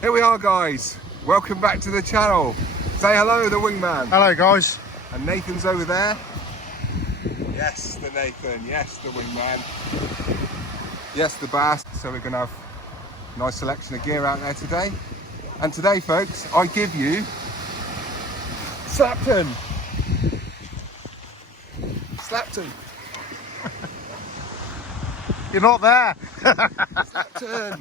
Here we are, guys. Welcome back to the channel. Say hello, the wingman. Hello, guys. And Nathan's over there. Yes, the Nathan. Yes, the wingman. Yes, the bass. So we're going to have a nice selection of gear out there today. And today, folks, I give you Slapton. Slapton. You're not there. Slapton.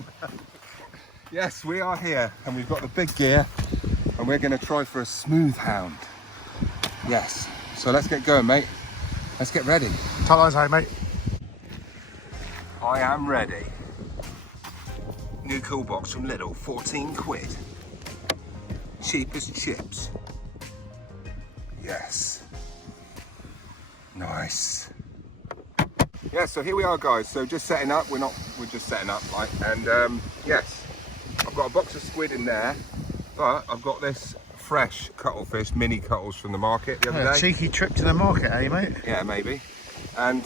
Yes, we are here, and we've got the big gear, and we're going to try for a smoothhound. Yes. So let's get going, mate. Let's get ready. Tell us how, mate. I am ready. New cool box from Lidl, 14 quid. Cheap as chips. Yes. Nice. Yeah, so here we are, guys. So just setting up. We're just setting up, right? And yes, I've got a box of squid in there, but I've got this fresh cuttlefish, mini cuttles from the market the other day. Cheeky trip to the market, eh, mate? Yeah, maybe. And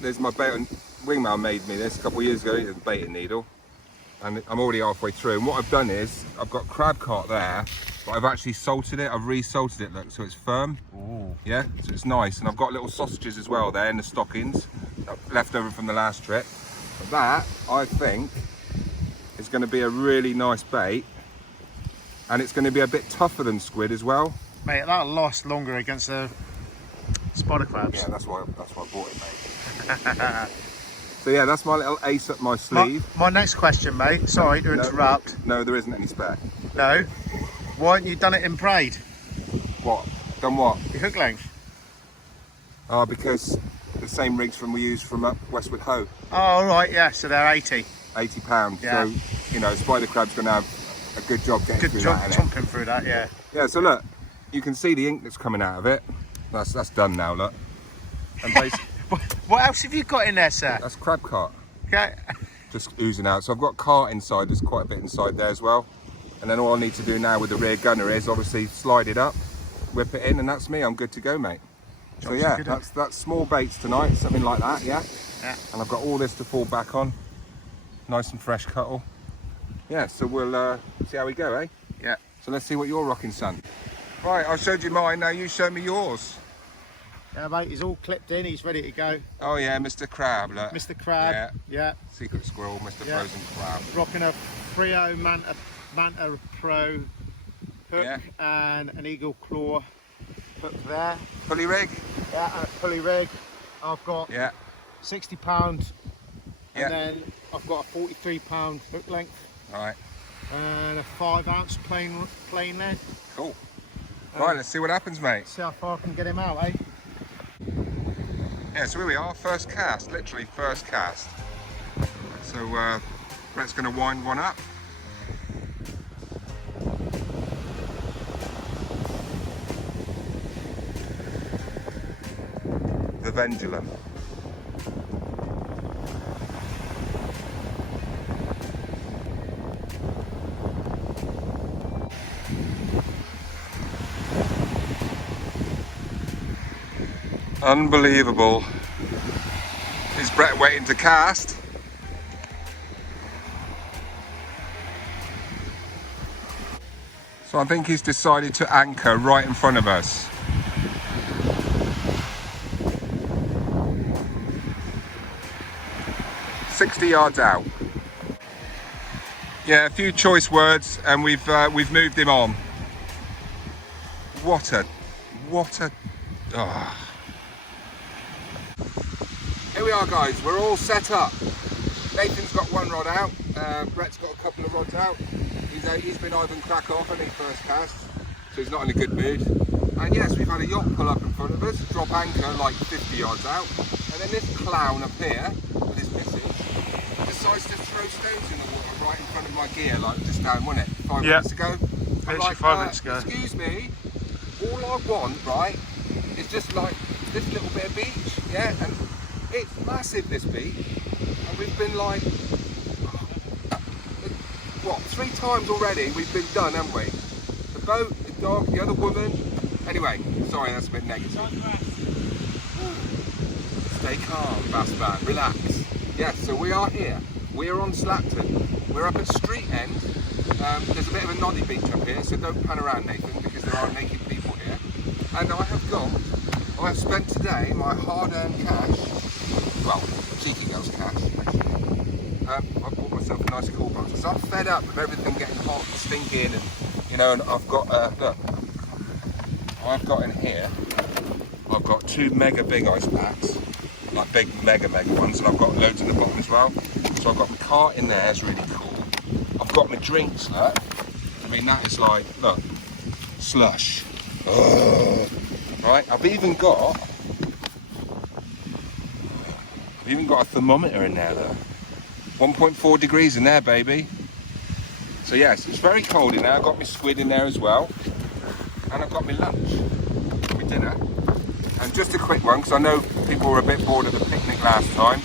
there's my bait and wingman made me this a couple of years ago. It's a baiting needle, and I'm already halfway through. And what I've done is I've got Crab Carte there, but I've actually salted it. I've re-salted it, look, so it's firm. Ooh. Yeah, so it's nice. And I've got little sausages as well there in the stockings, left over from the last trip. But that, I think, is going to be a really nice bait, and it's going to be a bit tougher than squid as well. Mate, that'll last longer against the spider crabs. Yeah, that's why I bought it, mate. So yeah, that's my little ace up my sleeve. My next question, mate. Sorry to interrupt. No, there isn't any spare. No. Why haven't you done it in braid? What? Done what? Your hook length. Oh, because the same rigs we use from up Westwood Hoe. Oh, all right, yeah. So they're 80. £80. Yeah. So, you know, spider crab's going to have a good job getting Good through job that. chomping through that, yeah. Yeah, so look, you can see the ink that's coming out of it. That's done now, look. And basically, What else have you got in there, sir? that's Crab Carte. Okay. Just oozing out. So I've got cart inside, there's quite a bit inside there as well. And then all I need to do now with the rear gunner is obviously slide it up, whip it in, and that's me. I'm good to go, mate. So yeah, that's small baits tonight, something like that, yeah? Yeah. And I've got all this to fall back on. Nice and fresh cuttle. Yeah, so we'll see how we go, eh? Yeah. So let's see what you're rocking, son. Right, I showed you mine, now you show me yours. Yeah, mate, he's all clipped in, he's ready to go. Oh yeah, Mr. Crab, look. Mr. Crab. Yeah. Secret squirrel, Mr. Yeah. Frozen Crab. Rocking a Frio Manta Pro hook and an eagle claw hook there. Pulley rig? Yeah, and a pulley rig. I've got Yeah. 60 pound, Yeah. and then I've got a 43 pound hook length Alright, and a 5 ounce plain lead. cool. Right, let's see what happens, mate. See how far I can get him out, eh? Yeah, so here we are, first cast, literally first cast. So Brett's going to wind one up. The Vendulum. Unbelievable. Is Brett waiting to cast? So I think he's decided to anchor right in front of us. $60 yards out. Yeah, a few choice words, and we've moved him on. What a. Oh. Here we are, guys. We're all set up. Nathan's got one rod out. Brett's got a couple of rods out. He's been Ivan crack off, hasn't he, first cast? So he's not in a good mood. And yes, we've had a yacht pull up in front of us, drop anchor like 50 yards out. And then this clown up here, with his missus, decides to throw stones in the water right in front of my gear, like just down, wasn't it? 5 minutes ago. I'm like, 5 minutes ago. Excuse me, all I want, right, is just like this little bit of beach, yeah? And it's massive, this beach. And we've been like, what, 3 times already we've been done, haven't we? The boat, the dog, the other woman. Anyway, sorry, that's a bit negative. Stay calm, Bassman, relax. Yes, so we are here. We're on Slapton. We're up at Street End. There's a bit of a noddy beach up here, so don't pan around, Nathan, because there are naked people here. And I've spent today my hard-earned cash, well, cheeky girl's cash, actually. I bought myself a nice cool box. So I'm fed up with everything getting hot and stinking, and you know, and I've got, look, I've got in here, I've got 2 mega big ice packs, like big mega ones, and I've got loads in the bottom as well. So I've got my cart in there, it's really cool. I've got my drinks, look. I mean, that is like, look, slush. Right, I've even got a thermometer in there, though. 1.4 degrees in there, baby. So yes, it's very cold in there. I've got my squid in there as well, and I've got my lunch, my dinner. And just a quick one, because I know people were a bit bored of the picnic last time.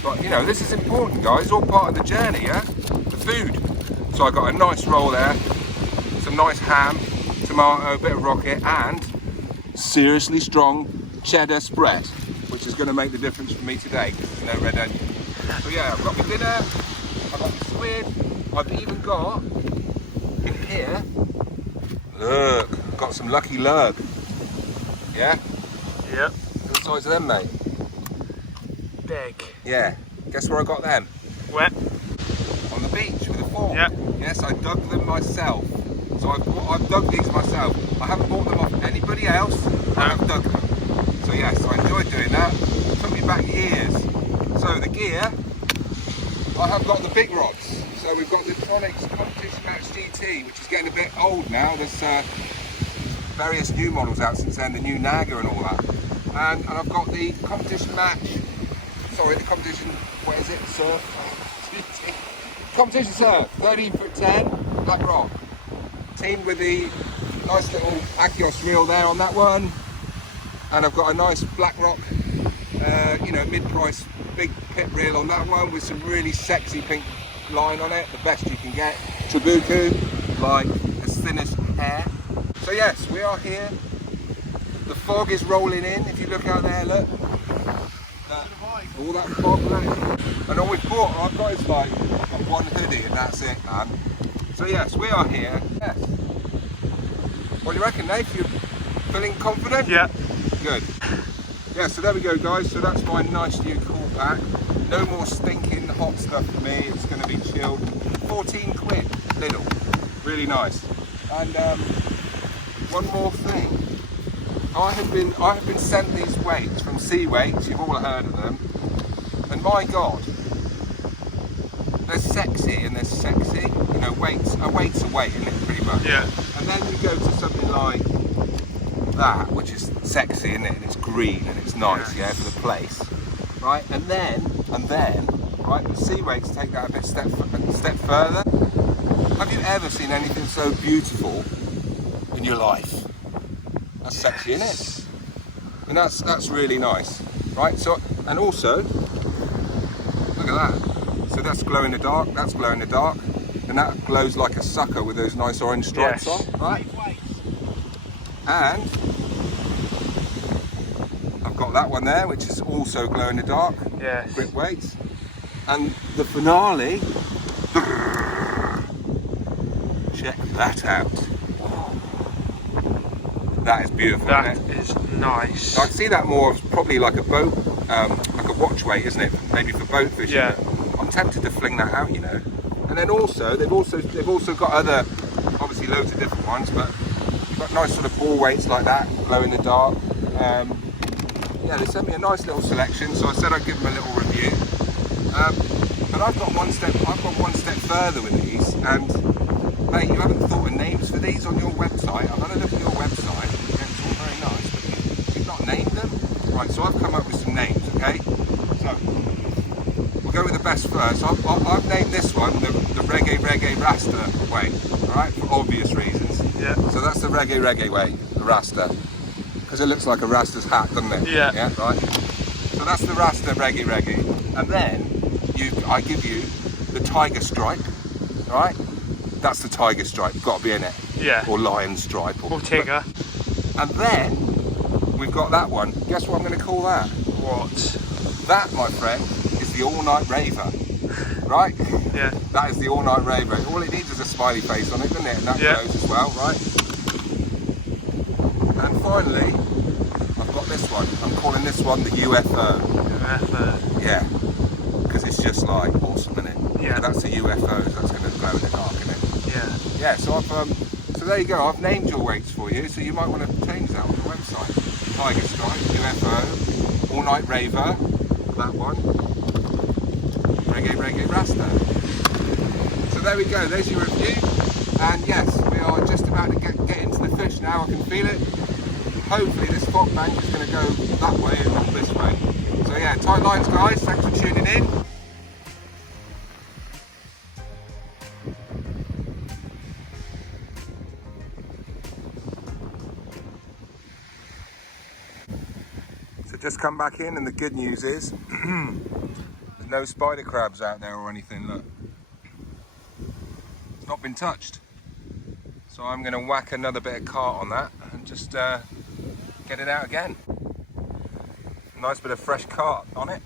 But you know, this is important, guys. All part of the journey, yeah. The food. So I got a nice roll there, some nice ham, tomato, bit of rocket, and seriously strong cheddar spread, which is going to make the difference for me today because there's no red onion. So yeah, I've got my dinner, I've got my squid, I've even got in here, look, I've got some lucky lurg. Yeah? Yep. What size are them, mate? Big. Yeah. Guess where I got them? Wet. On the beach with a fork. Yep. Yes, I dug them myself. So I've dug these myself. I haven't bought them off anybody else. I've dug them. So yes, I enjoyed doing that. Took me back years. So the gear, I have got the big rods. So we've got the Tronics Competition Match GT, which is getting a bit old now. There's various new models out since then, the new Naga and all that. And I've got the Competition Match, sorry, the Competition, what is it, Surf? GT. Competition Surf, 13 foot 10, black rock. Teamed with the nice little Agios reel there on that one, and I've got a nice black rock, you know, mid-price big pit reel on that one with some really sexy pink line on it, the best you can get. Trabuku, like as thin as hair. So yes, we are here. The fog is rolling in. If you look out there, look. All that fog, look. And all we've bought, I've got is like one hoodie, and that's it, man. So yes, we are here. Yes. What do you reckon, Nate? You feeling confident? Yeah. Good. Yeah, so there we go, guys. So that's my nice new cool pack. No more stinking hot stuff for me. It's going to be chilled. 14 quid, little. Really nice. And one more thing. I have been sent these weights from Sea Weights. You've all heard of them. And my God, they're sexy and they're sexy. You know, a weight's a weight, isn't it, pretty much? Yeah. And then you go to something like that, which is sexy, isn't it? And it's green and it's nice, yeah, for the place, right? And then, right, the Sea Weights take that a step further. Have you ever seen anything so beautiful in your life? That's sexy, isn't it? And that's really nice, right? So, and also, look at that. So that's glow in the dark. That's glow in the dark. And that glows like a sucker with those nice orange stripes on, right? And I've got that one there, which is also glow in the dark. Yes. Grip weights. And the finale, check that out. That is beautiful, That isn't it? is nice. I'd see that more as probably like a boat, like a watch weight, isn't it? Maybe for boat fishing. Yeah. I'm tempted to fling that out, you know. And then also, they've also got other, obviously loads of different ones, but you've got nice sort of ball weights like that, glow in the dark. Yeah, they sent me a nice little selection, so I said I'd give them a little review. And I've got one step further with these, and mate, you haven't thought of names for these on your website. I've had a look at your website, yeah, it's all very nice, but you've not named them. Right, so I've come up with some names, okay? So, we'll go with the best first. I've named this one the Reggae Rasta way, alright, for obvious reasons. Yeah. So that's the Reggae way, the Rasta. Because it looks like a Rasta's hat, doesn't it? Yeah. Yeah, right. So that's the Rasta Reggae. And then I give you the Tiger Stripe, right? That's the Tiger Stripe, got to be in it. Yeah. Or Lion Stripe. Or Tigger. And then we've got that one. Guess what I'm going to call that? What? That, my friend, is the All Night Raver. right? Yeah. That is the all-night raver. All it needs is a smiley face on it, doesn't it? And that glows as well, right? And finally, I've got this one. I'm calling this one the UFO. UFO. Yeah, because it's just like awesome, isn't it? Yeah. That's a UFO. That's going to glow in the dark, isn't it? Yeah. Yeah. So so there you go. I've named your weights for you, so you might want to change that on the website. Tiger Stripe, UFO, All Night Raver, that one, Reggae Rasta. So there we go. There's your review. And yes, we are just about to get into the fish now. I can feel it. Hopefully this fog bank is going to go that way and not this way. So yeah, tight lines guys, thanks for tuning in. So just come back in and the good news is there's no spider crabs out there or anything, look. It's not been touched. So I'm going to whack another bit of cart on that and just get it out again. Nice bit of fresh cart on it.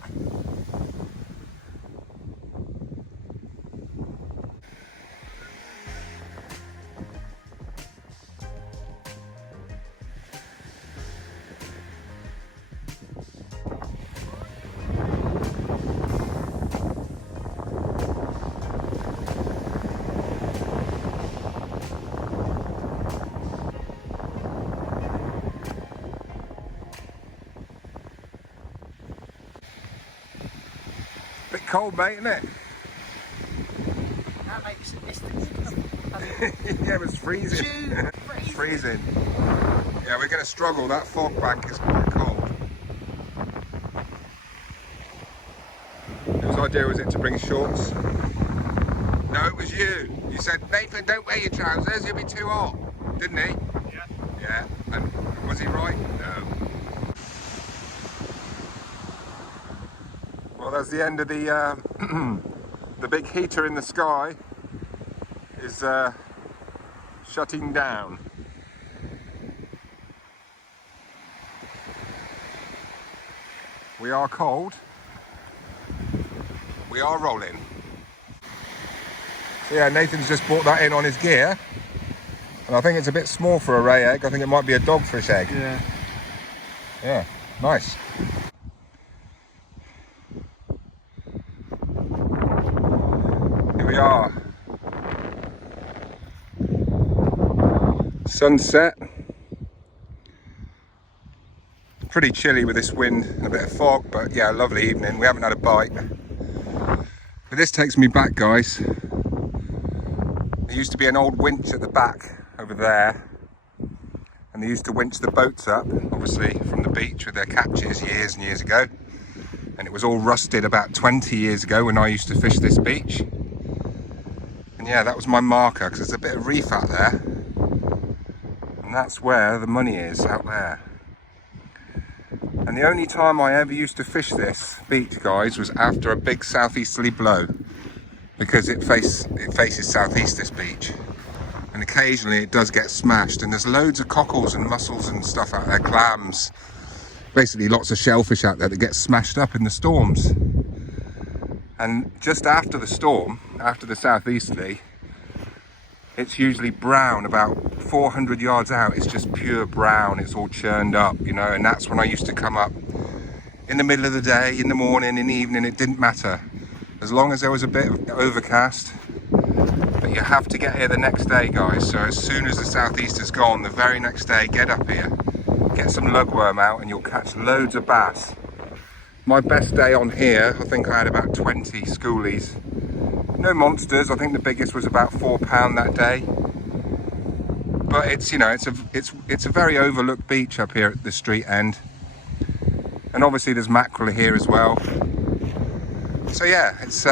Bit cold, mate, isn't it? That makes it Yeah, it was freezing. It's freezing. Yeah, we're going to struggle. That fog bank is quite cold. Whose idea was it to bring shorts? No, it was you. You said, Nathan, don't wear your trousers, you'll be too hot. Didn't he? Yeah. Yeah. And was he right? No. Well, that's the end of the the big heater in the sky is shutting down. We are cold. We are rolling. So yeah, Nathan's just brought that in on his gear. And I think it's a bit small for a ray egg. I think it might be a dogfish egg. Yeah. Yeah, nice. Here we are. Sunset. Pretty chilly with this wind and a bit of fog, but yeah, lovely evening. We haven't had a bite. But this takes me back, guys. There used to be an old winch at the back over there, and they used to winch the boats up, obviously from the beach with their catches years and years ago. And it was all rusted about 20 years ago when I used to fish this beach. And yeah, that was my marker, because there's a bit of reef out there. And that's where the money is, out there. And the only time I ever used to fish this beach, guys, was after a big southeasterly blow, because it faces southeast, this beach, and occasionally it does get smashed, and there's loads of cockles and mussels and stuff out there, clams, basically lots of shellfish out there that get smashed up in the storms. And just after the storm, after the southeasterly, it's usually brown. About 400 yards out, it's just pure brown. It's all churned up, you know, and that's when I used to come up in the middle of the day, in the morning, in the evening. It didn't matter, as long as there was a bit of overcast. But you have to get here the next day, guys. So as soon as the southeaster's gone, the very next day, get up here, get some lugworm out, and you'll catch loads of bass. My best day on here, I think I had about 20 schoolies. No monsters. I think the biggest was about £4 that day. But it's, you know, it's a very overlooked beach up here at the street end. And obviously there's mackerel here as well. So yeah, it's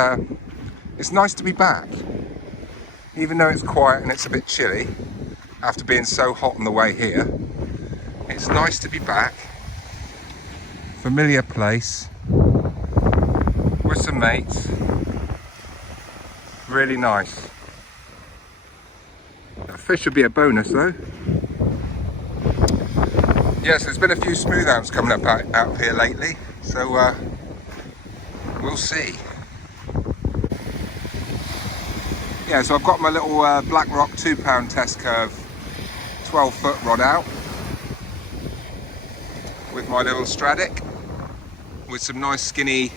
nice to be back. Even though it's quiet and it's a bit chilly after being so hot on the way here, it's nice to be back. Familiar place with some mates. Really nice. The fish would be a bonus though. Yes, there's been a few smoothhounds coming up out here lately, so we'll see. Yeah, so I've got my little Black Rock 2-pound test curve 12-foot rod out with my little Stradic with some nice skinny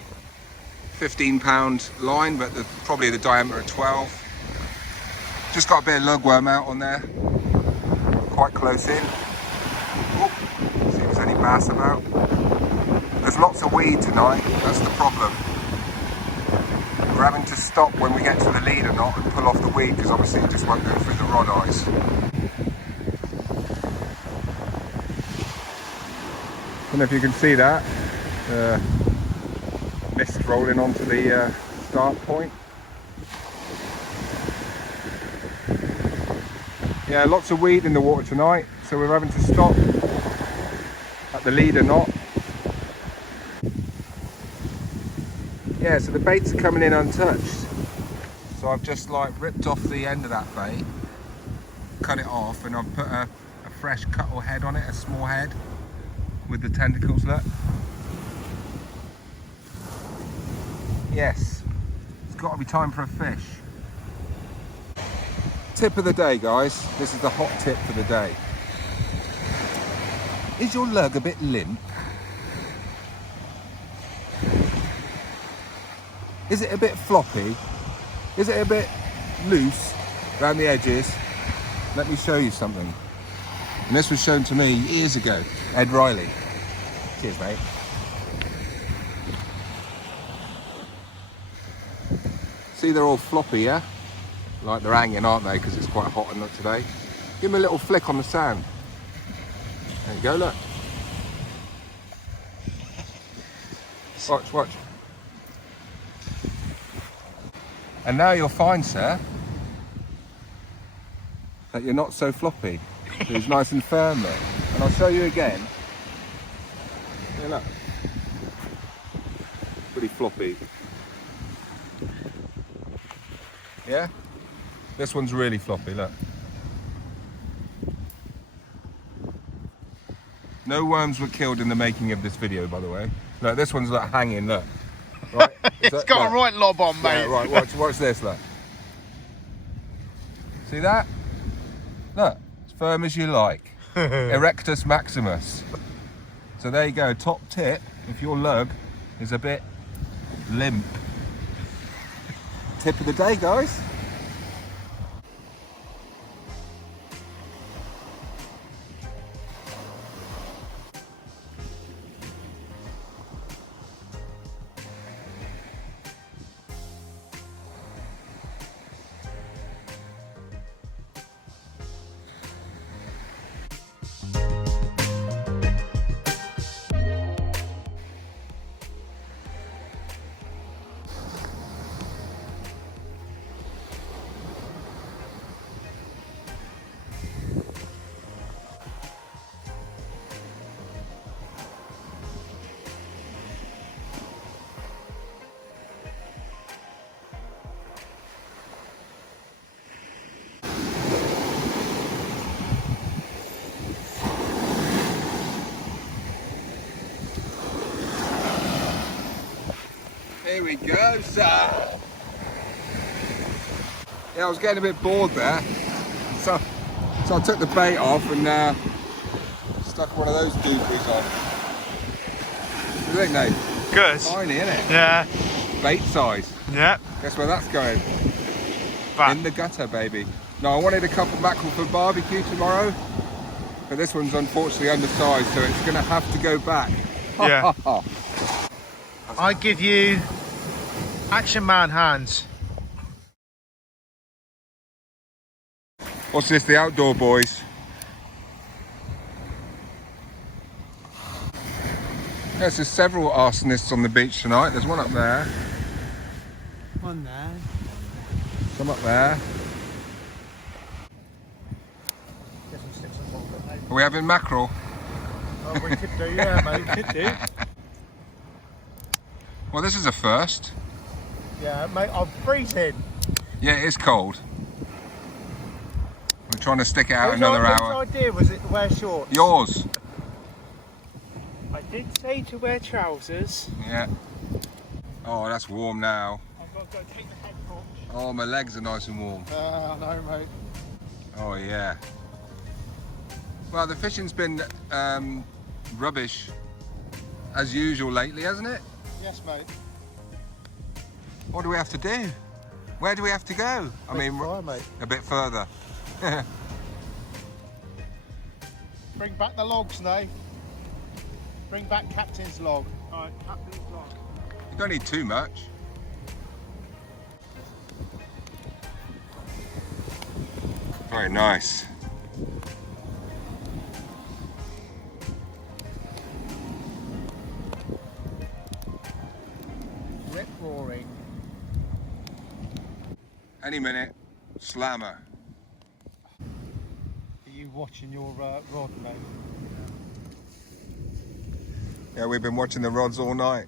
15-pound line, but probably the diameter of 12. Just got a bit of lugworm out on there, quite close in. Ooh, see if there's any bass about. There's lots of weed tonight, that's the problem. We're having to stop when we get to the leader knot and pull off the weed because obviously it just won't go through the rod eyes. I don't know if you can see that. Mist rolling onto the start point. Yeah, lots of weed in the water tonight, so we're having to stop at the leader knot. Yeah, so the baits are coming in untouched. So I've just like ripped off the end of that bait, cut it off, and I've put a fresh cuttle head on it, a small head with the tentacles, look. Yes, it's got to be time for a fish. Tip of the day, guys. This is the hot tip for the day. Is your lug a bit limp? Is it a bit floppy? Is it a bit loose around the edges? Let me show you something. And this was shown to me years ago. Ed Riley. Cheers, mate. See, they're all floppy, yeah? Like they're hanging, aren't they? Because it's quite hot and not today. Give them a little flick on the sand. There you go, look. Watch, watch. And now you'll find, sir, that you're not so floppy. So it's nice and firm, look. And I'll show you again. Yeah, look. Pretty floppy. Yeah? This one's really floppy, look. No worms were killed in the making of this video, by the way. Look, this one's like hanging, look. Right? It's got a right lob on, mate. Yeah, right, watch this, look. See that? Look, as firm as you like. Erectus maximus. So there you go, top tip, if your lug is a bit limp. Tip of the day, guys. Here we go, sir. Yeah, I was getting a bit bored there. So I took the bait off and stuck one of those doobies on. What do you think, Nate? Good. Tiny, isn't it? Yeah. Bait size. Yeah. Guess where that's going? Back. In the gutter, baby. No, I wanted a couple mackerel for barbecue tomorrow, but this one's unfortunately undersized, so it's going to have to go back. Yeah. I give you Action Man hands. What's this, the outdoor boys? Yes, there's several arsonists on the beach tonight. There's one up there. One there. Some up there. Are we having mackerel? Oh, we could do, yeah, mate, we could do. Well, this is a first. Yeah, mate, I'm freezing. Yeah, it is cold. We're trying to stick it out Whose another hour. idea was it to wear shorts? Yours. I did say to wear trousers. Yeah. Oh, that's warm now. I've got Go take the head hook. Oh, my legs are nice and warm. I know, mate. Oh yeah. Well, the fishing's been rubbish as usual lately, hasn't it? Yes, mate. What do we have to do? Where do we have to go? I mean, Fire, mate. a bit further. Bring back the logs, Nate. Bring back Captain's log. All right, Captain's log. You don't need too much. Very nice. Rip roaring. Any minute, slammer. Are you watching your rod, mate? Yeah, we've been watching the rods all night.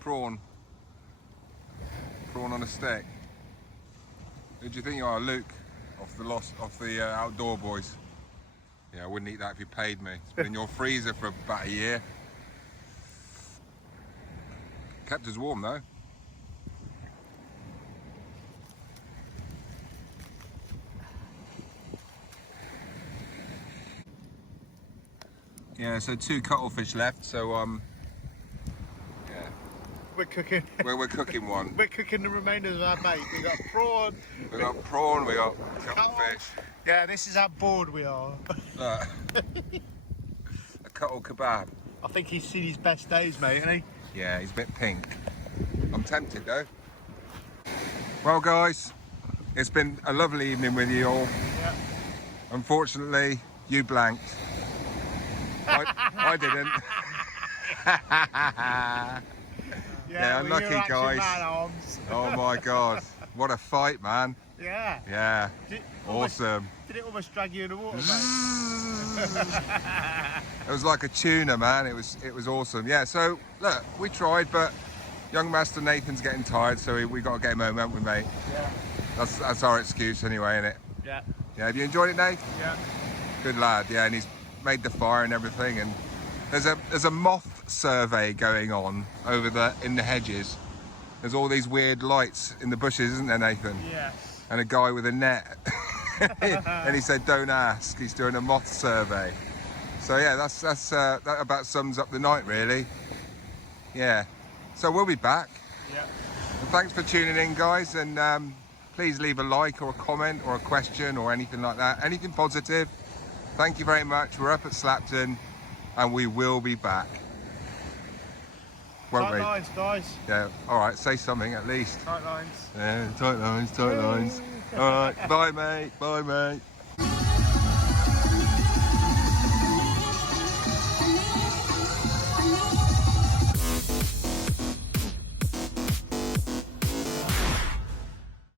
Prawn. Prawn on a stick. Who do you think you are, Luke? Off the Outdoor Boys. Yeah, I wouldn't eat that if you paid me. It's been in your freezer for about a year. Kept us warm though. Yeah, so 2 cuttlefish left, so yeah. We're cooking. We're cooking one. We're cooking the remainders of our bait. We got prawn. We got prawn, we got cuttlefish. Yeah, this is how bored we are. A cuttle kebab. I think he's seen his best days, mate, isn't he? Yeah, he's a bit pink. I'm tempted though. Well guys, it's been a lovely evening with you all. Yeah. Unfortunately, you blanked. I didn't. Yeah, unlucky you're actually guys. man-arms. Oh my god, what a fight, man. Yeah. Yeah, Almost- awesome. Did it almost drag you in the water, mate? It was like a tuna, man. It was awesome. Yeah, so look, we tried, but young Master Nathan's getting tired, so we got to get him home, haven't we, mate? Yeah. That's our excuse anyway, isn't it? Yeah. Yeah, have you enjoyed it, Nate? Yeah. Good lad, yeah, and he's made the fire and everything, and there's a moth survey going on over in the hedges. There's all these weird lights in the bushes, isn't there, Nathan? Yes. And a guy with a net. And he said, don't ask, he's doing a moth survey. So yeah, that about sums up the night, really. Yeah, so we'll be back. Yeah. And thanks for tuning in, guys, and please leave a like or a comment or a question or anything like that, anything positive. Thank you very much. We're up at Slapton and we will be back, won't Tight we? lines, guys. Yeah, all right, say something at least. Tight lines. Yeah, tight lines, tight lines. All right, bye mate, bye mate.